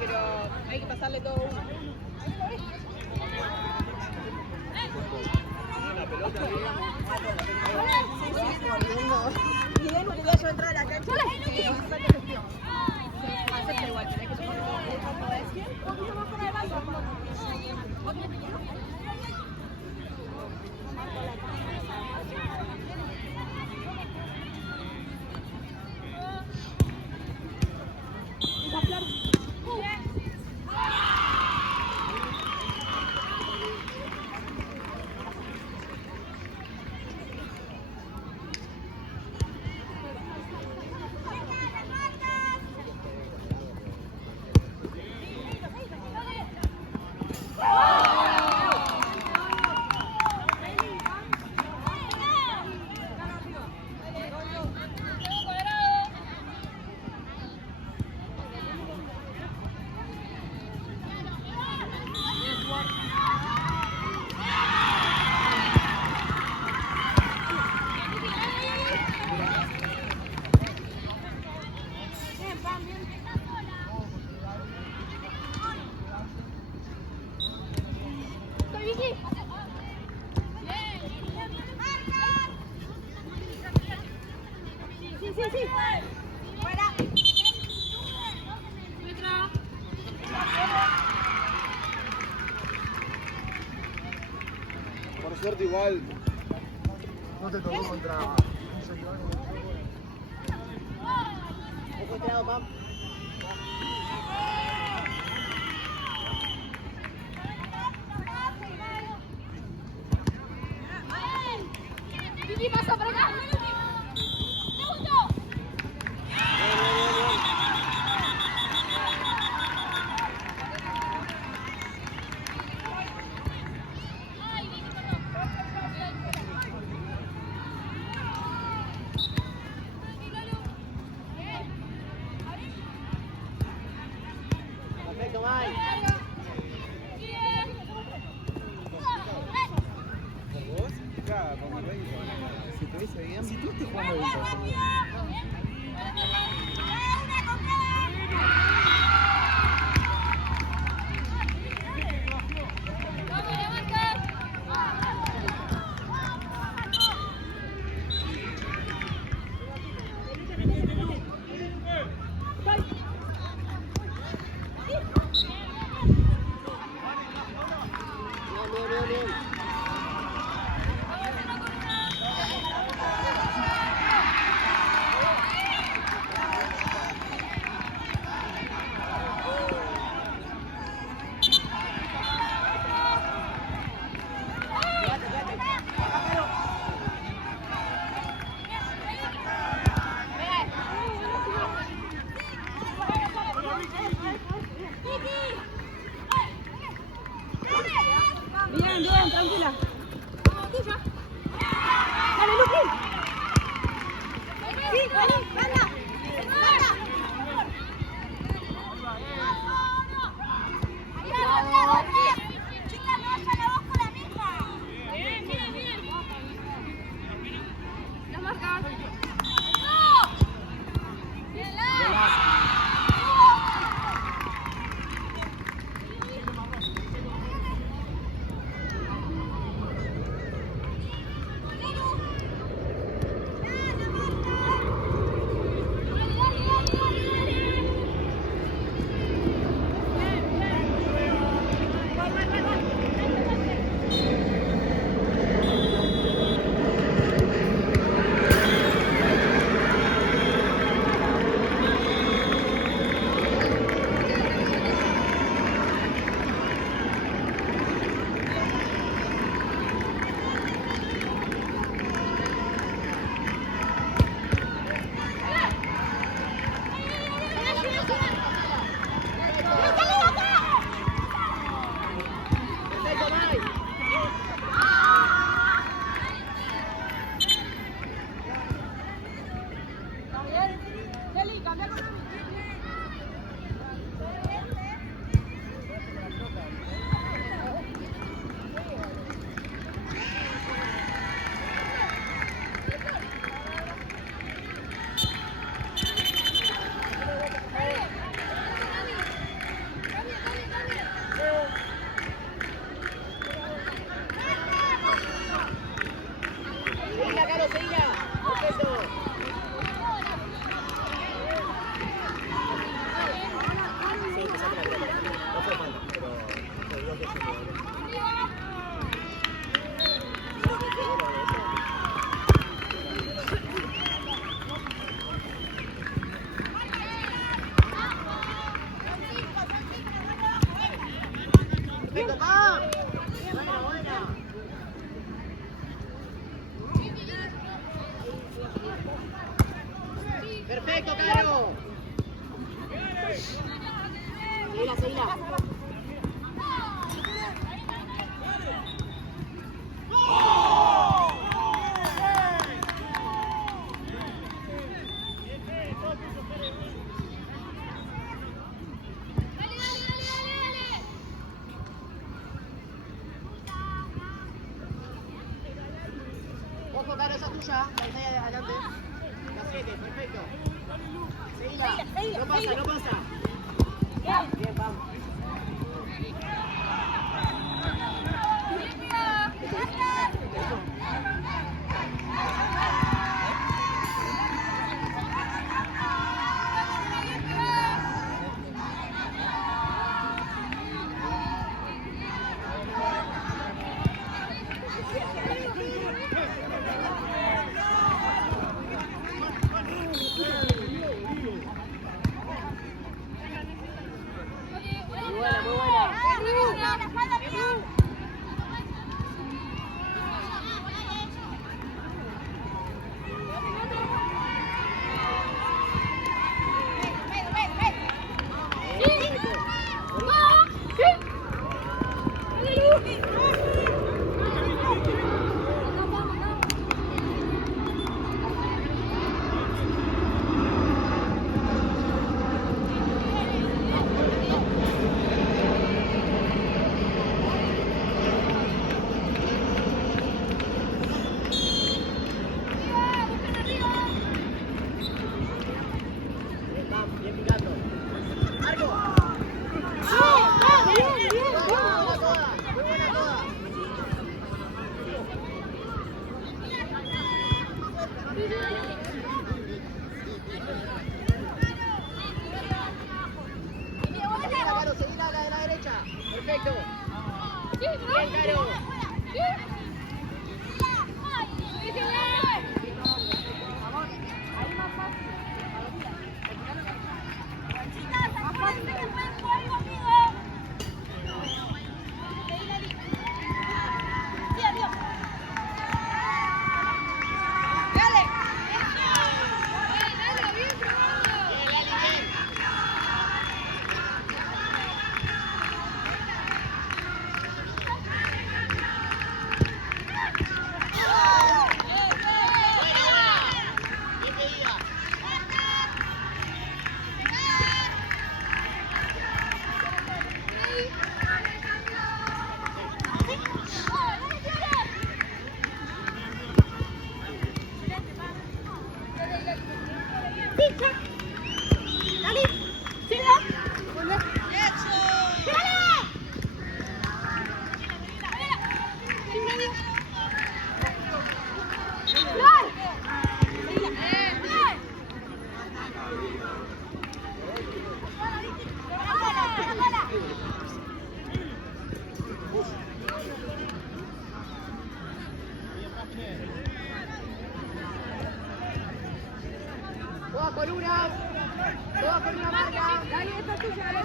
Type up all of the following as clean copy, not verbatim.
Pero hay que pasarle todo uno. La pelota Y de nuevo yo entrar a la cancha. Acepta igual, tenés que poner un poquito más fuera de base. por suerte igual no te tocó contra Vicky, pasa por acá. Perfecto, Mike. Si te dice bien, si tú estás jugando bien, Bien, bien, tranquila. Tuya. Dale, Luqui. Sí, vení, anda. Chicas, no vayan a vos con la misma. Bien, bien, bien. Las marcas. ¡No! ¡Bien, la! Perfecto, Pam. Buena, buena. Perfecto, Caro. Seguila, seguila. Ojo, Caro, esa tuya. La está ahí adelante. La 7, perfecto. Seguila. No pasa, no pasa. Bien, vamos. Perfecto. Bien, Caro. Todas con una marca. Dale, esta es tuya, ¿eh?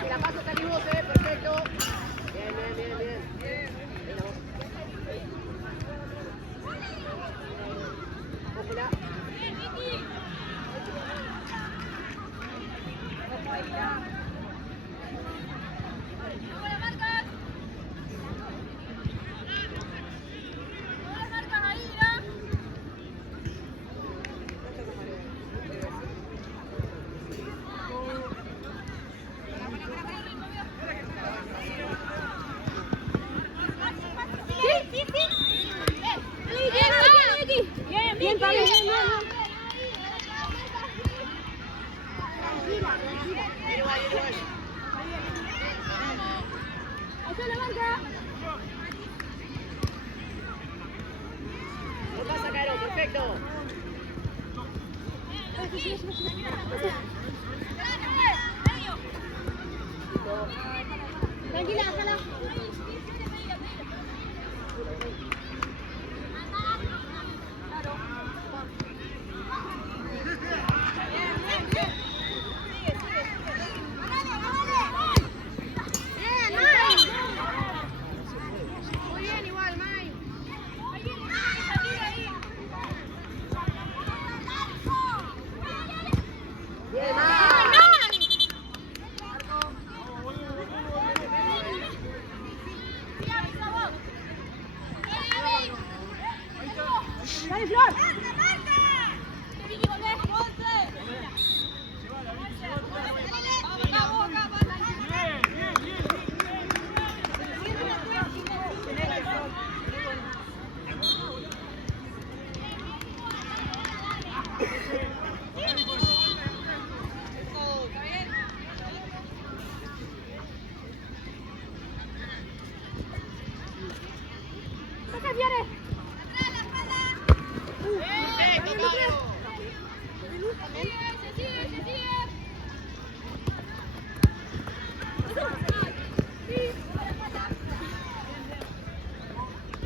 Si la paso está vos, perfecto. Bien, bien, bien, bien. Venga, vos. Cógela. Bien, Pablo, bien, bien. Hacia la marca. No pasa, Caro, perfecto. Tranquila, déjala. Claro.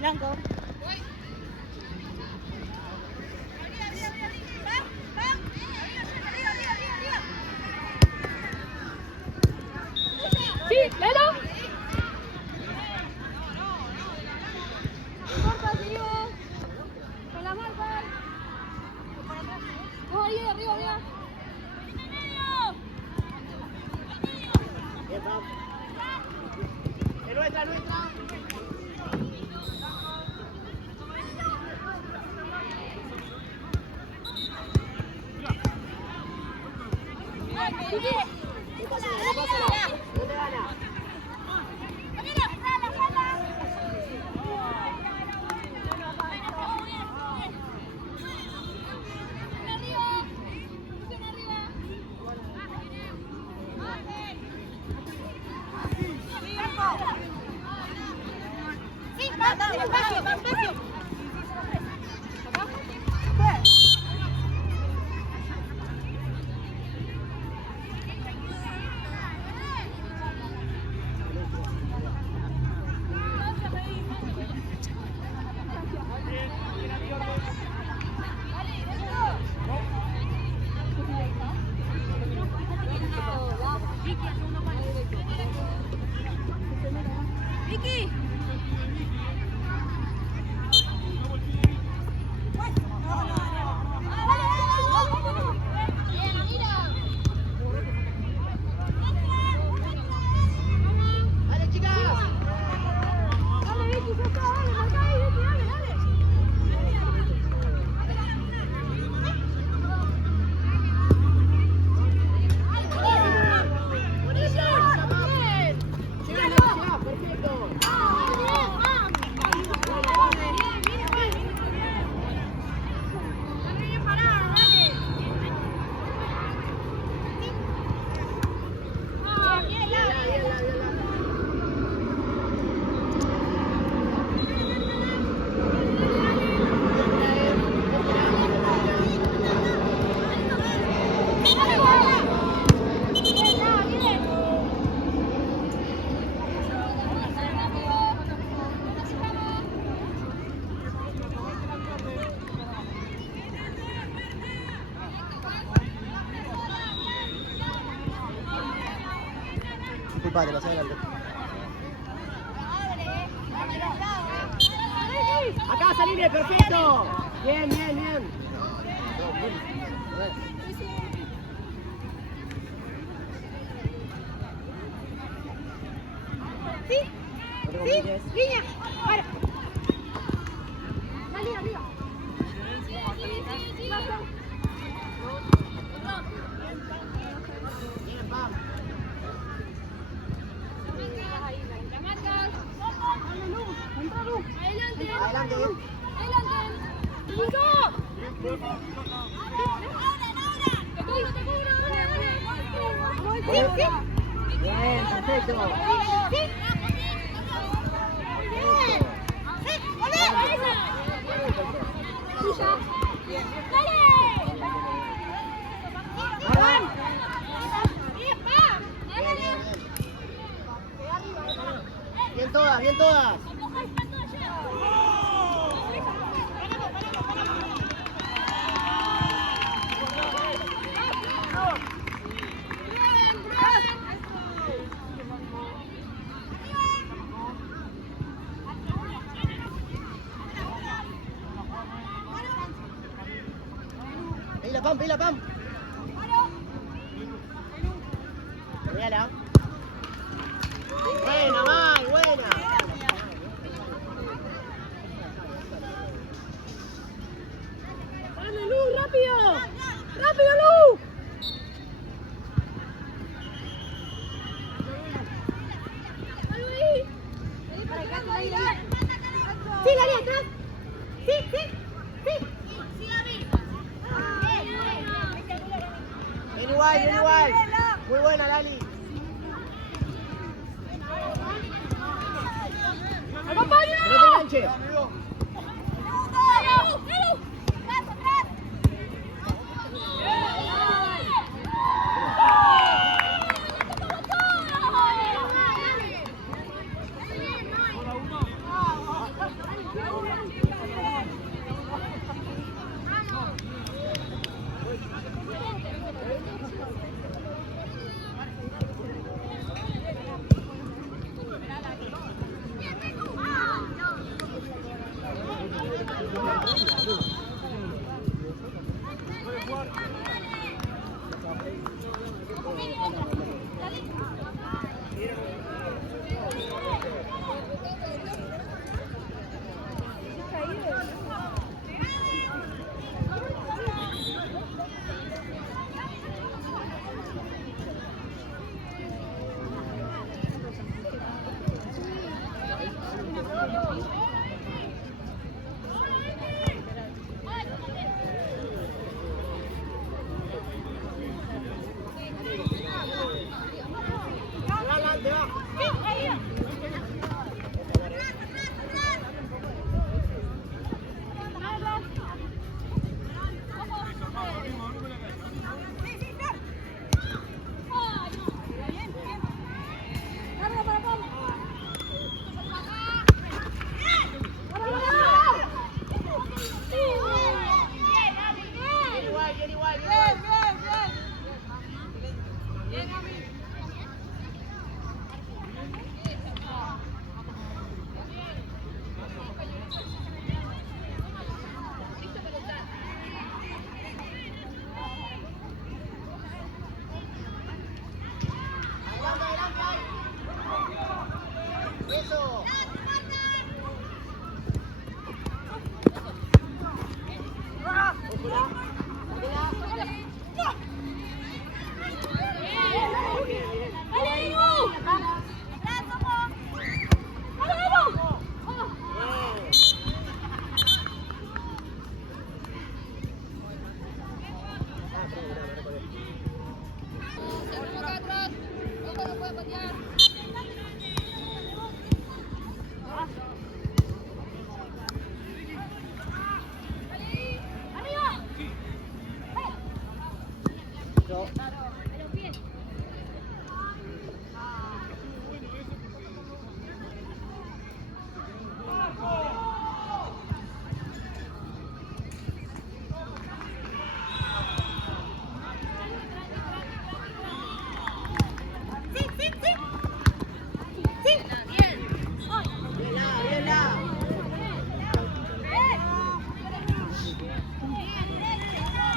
Blanco. Sí, Lelo. Corta, seguido. Con la marca. No, ahí, arriba, arriba. Bien, Pam. Es nuestra, nuestra. Vicky. Dale, chicas. Dale, Vicky, ya está, dale, marca ahí, Vicky, dale, dale. Perfecto. Disculpa, te pasé adelante. Acá, Saline, perfecto. Bien, bien, bien. Sí, sí, línea. Para. Dale, arriba. Bien, Pam. Entra, Lu. Adelante. Adelante. Adelante. ¡Nico! Te cubro, dale. Sí, sí. Bien, perfecto. Sí. Bien todas, bien todas. Pila, Pam. Geniala. Buena, Mai, buena. ¡Rápido! ¡Rápido, Lu! ¡Sí, Lali, atrás! ¡Sí, sí! ¡Sí! Bien igual, bien igual. Muy buena, Lali. ¡Acompaño! Que no te enganche.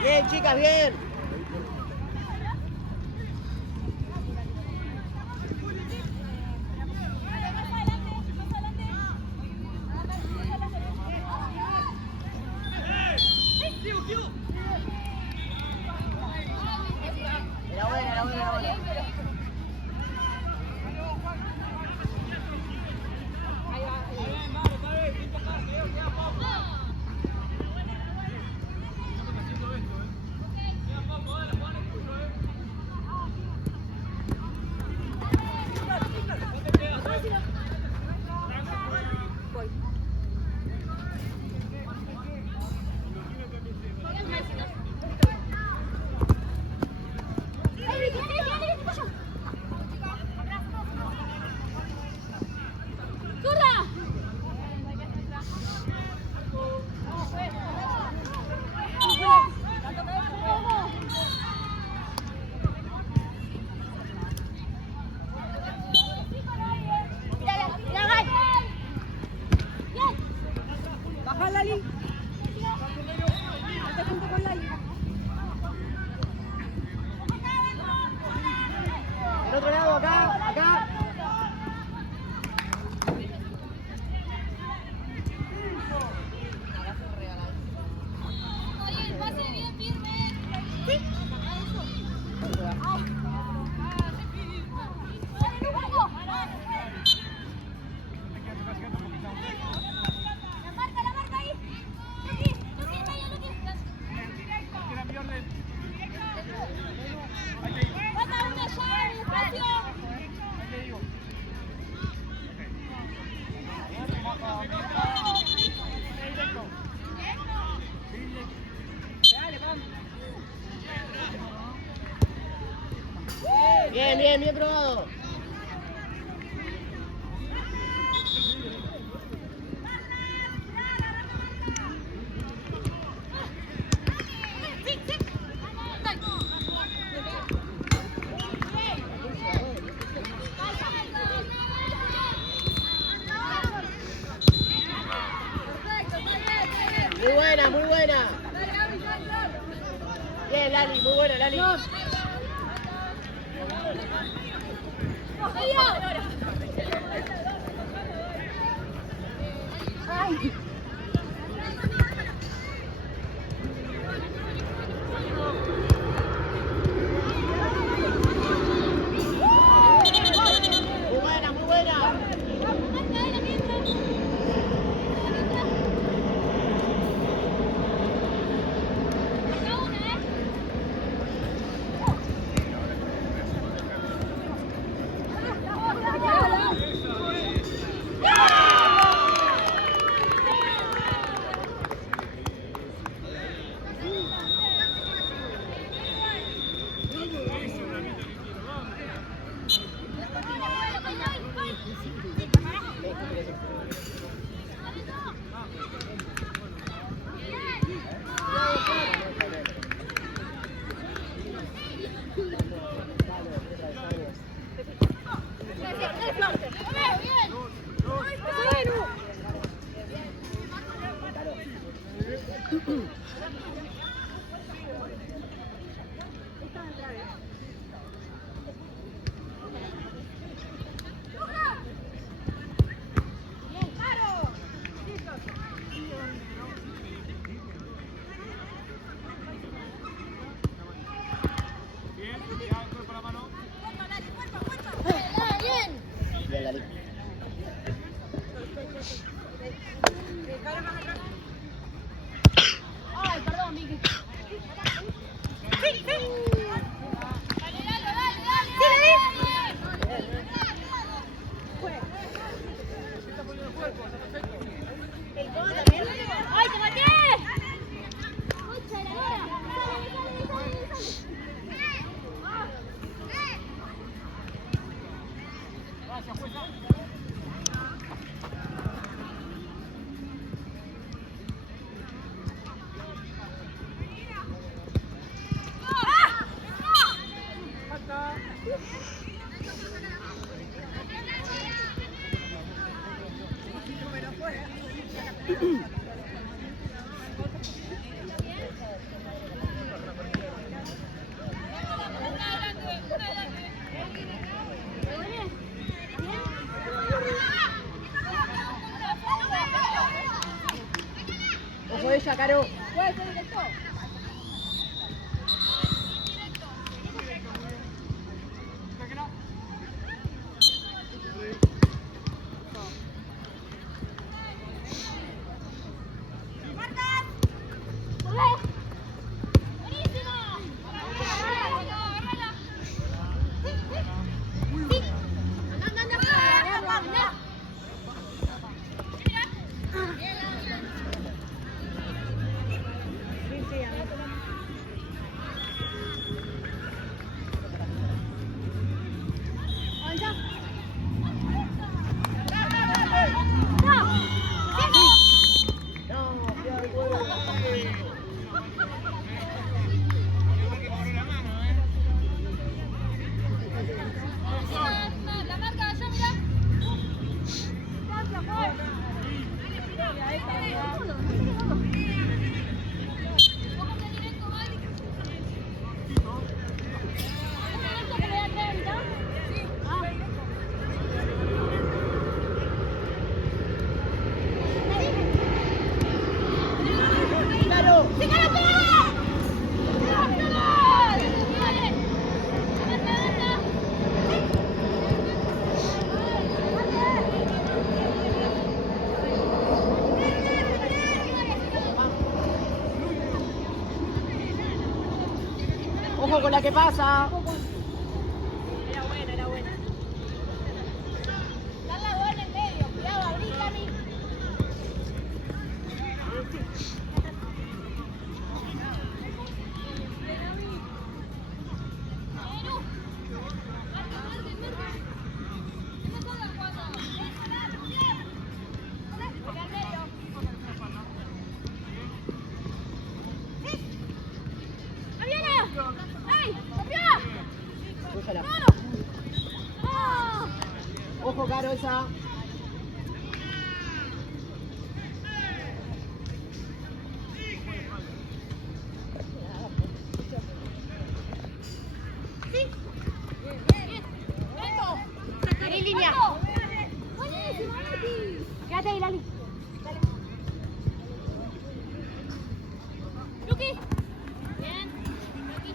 Bien, chicas, bien. Era buena, era buena, era buena. Bien, bien, bien probado. Muy buena, muy buena. Bien, Lali, muy buena, Lali. Muy buena, muy buena. Bien, Lali. Ay, perdón, Vicky. ¡Ay, te maté! Ojo ella, Caro. ¿Puede ser directo? Ojo con la que pasa. Era buena, era buena. Dar la bola en el medio, cuidado, abrí, Cami. Cruzala. Ojo, Caro, esa. Vení, línea. Buenísimo, Leti. Quédate ahí, Lali. Dale. Luqui. Bien. Luqui.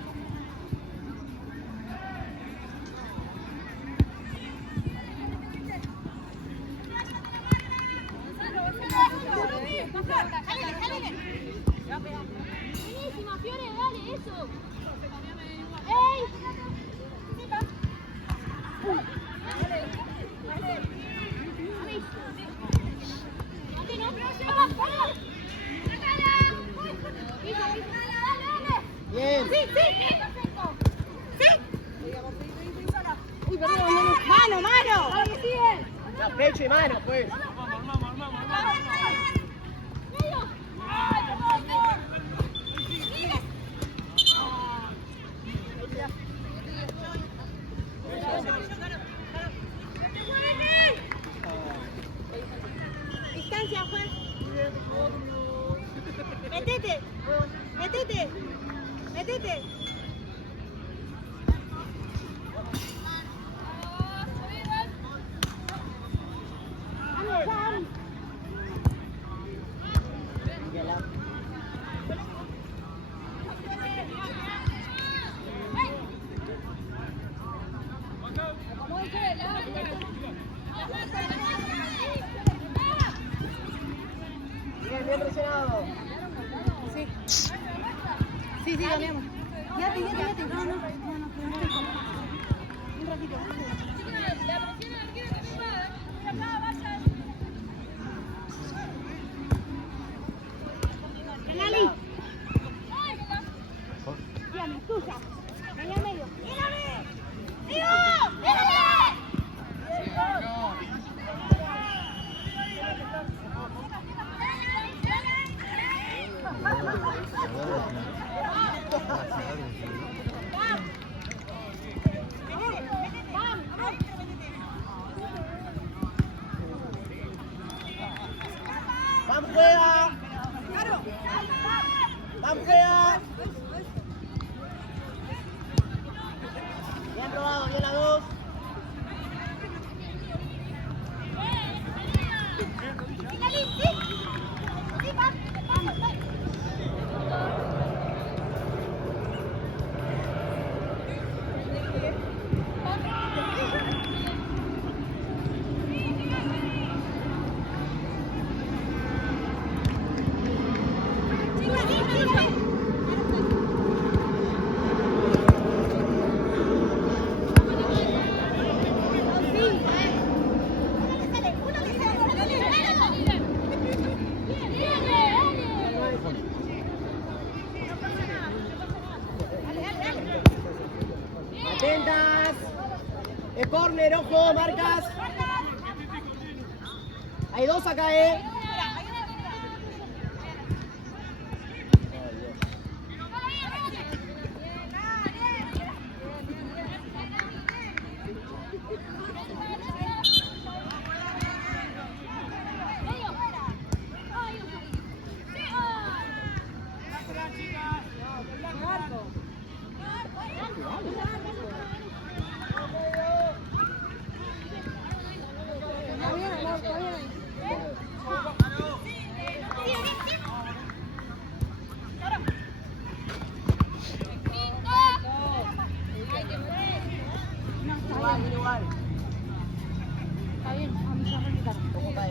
Buenísima, Fiore, dale, eso. ¡Ey! Bien. Sí. Uy, perdón, mano. Ahora sigue. Ya, pecho y mano, pues. Distancia, Juan. Metete. Vamos, Juan. Bien presionado. Sí, cambiamos. Quédate. No. Un ratito. Lali. Dígame, tuya. Vení al medio. ¡Vamos, juega! ¡Vamos, juega! Bien probado, bien la 2. Atentas. Es córner, ojo, marcas. Hay 2 acá, Igual. Está bien, vamos a replicar. Ojo acá,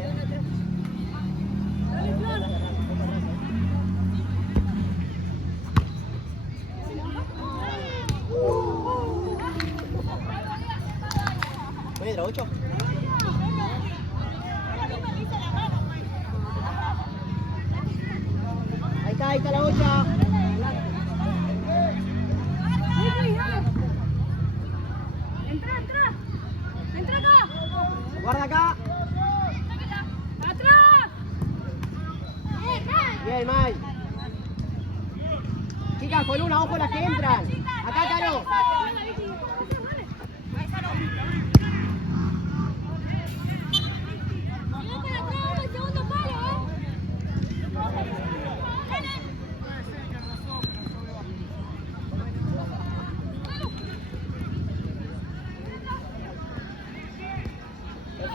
¿Oye, 8? Ahí está la 8. Entra acá. Guarda acá. ¡Atrás! Bien, May. Chicas, con una, ojo las que entran. Acá, Caro.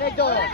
Perfecto.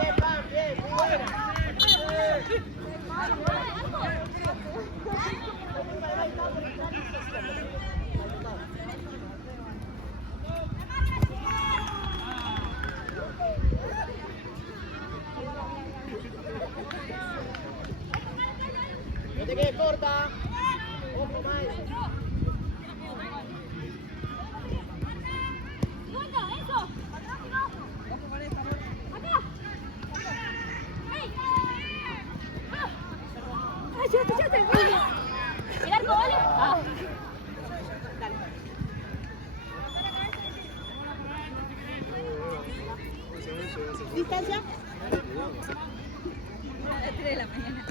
Bien, Pam, bien, muy buena. No te quedes corta. Ojo, más. ¿El arco vale? Ah. ¿Distancia? A las 3 de la mañana.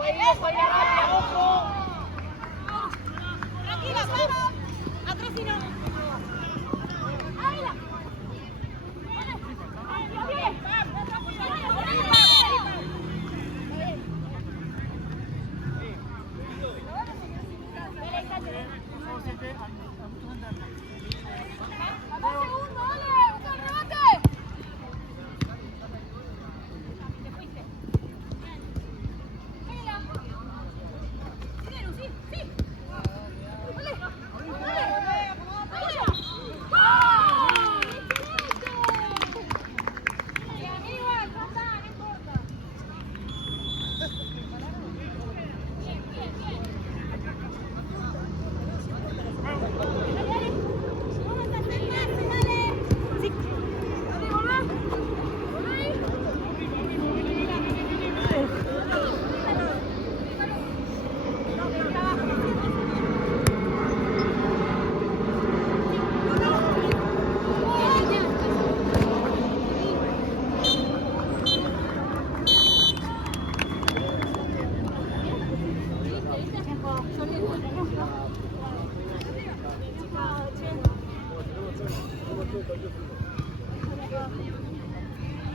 Tranquila, vamos. Atrás y no. Ávila. Bien. Vamos, segundo, dale, busca el remate. Te fuiste. Ávila. Sí, Lucy, sí. Dale. Dale. Ávila. ¡Gol! ¡Excelente! Y arriba, ya está, no importa. Bien, bien, bien. Dale, dale. Vamos a hacer pase, dale. Sí. Dale, volá. Volá ahí. No, pero está abajo. Thank you.